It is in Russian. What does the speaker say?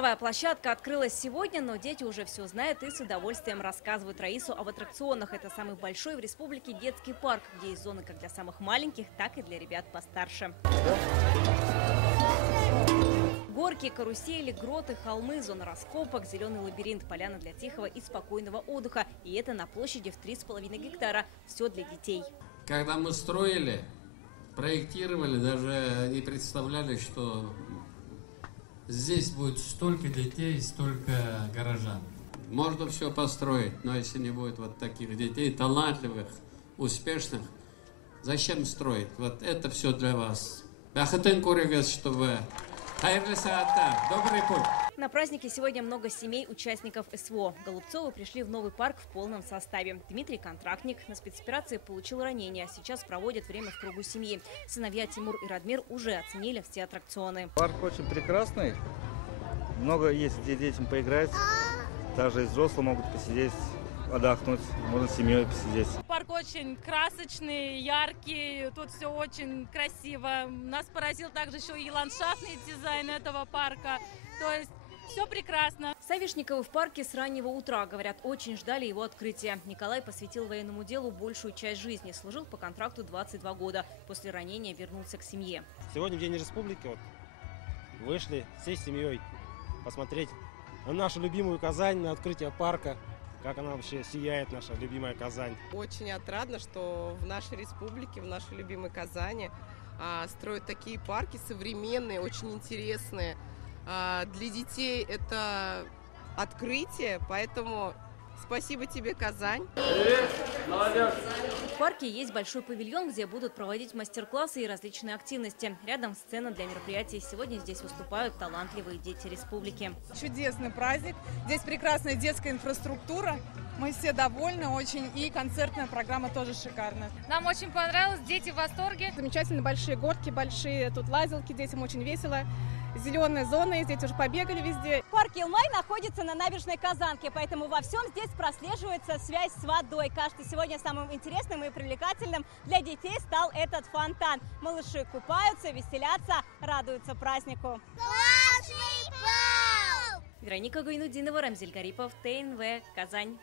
Смотровая площадка открылась сегодня, но дети уже все знают и с удовольствием рассказывают Раису об аттракционах. Это самый большой в республике детский парк, где есть зоны как для самых маленьких, так и для ребят постарше. Горки, карусели, гроты, холмы, зона раскопок, зеленый лабиринт, поляна для тихого и спокойного отдыха. И это на площади в 3,5 гектара. Все для детей. Когда мы строили, проектировали, даже не представляли, что здесь будет столько детей, столько горожан. Можно все построить, но если не будет вот таких детей, талантливых, успешных, зачем строить? Вот это все для вас. Добрый путь! На празднике сегодня много семей участников СВО. Голубцовы пришли в новый парк в полном составе. Дмитрий – контрактник, на спецоперации получил ранение. Сейчас проводит время в кругу семьи. Сыновья Тимур и Радмир уже оценили все аттракционы. Парк очень прекрасный. Много есть где детям поиграть. Даже и взрослые могут посидеть, отдохнуть, можно с семьей посидеть. Парк очень красочный, яркий, тут все очень красиво. Нас поразил также еще и ландшафтный дизайн этого парка. То есть все прекрасно. Савишниковы в парке с раннего утра, говорят, очень ждали его открытия. Николай посвятил военному делу большую часть жизни. Служил по контракту 22 года. После ранения вернулся к семье. Сегодня в День Республики вышли всей семьей посмотреть на нашу любимую Казань, на открытие парка. Как она вообще сияет, наша любимая Казань. Очень отрадно, что в нашей республике, в нашей любимой Казани строят такие парки современные, очень интересные. Для детей это открытие, поэтому спасибо тебе, Казань. В парке есть большой павильон, где будут проводить мастер-классы и различные активности. Рядом сцена для мероприятий. Сегодня здесь выступают талантливые дети республики. Чудесный праздник. Здесь прекрасная детская инфраструктура. Мы все довольны очень, и концертная программа тоже шикарная. Нам очень понравилось, дети в восторге. Замечательно, большие горки, большие тут лазилки, детям очень весело. Зеленая зона, дети уже побегали везде. Парк Илмай находится на набережной Казанки, поэтому во всем здесь прослеживается связь с водой. Кажется, сегодня самым интересным и привлекательным для детей стал этот фонтан. Малыши купаются, веселятся, радуются празднику. Вероника Гайнудинова, Рамзель Гарипов, ТНВ, Казань.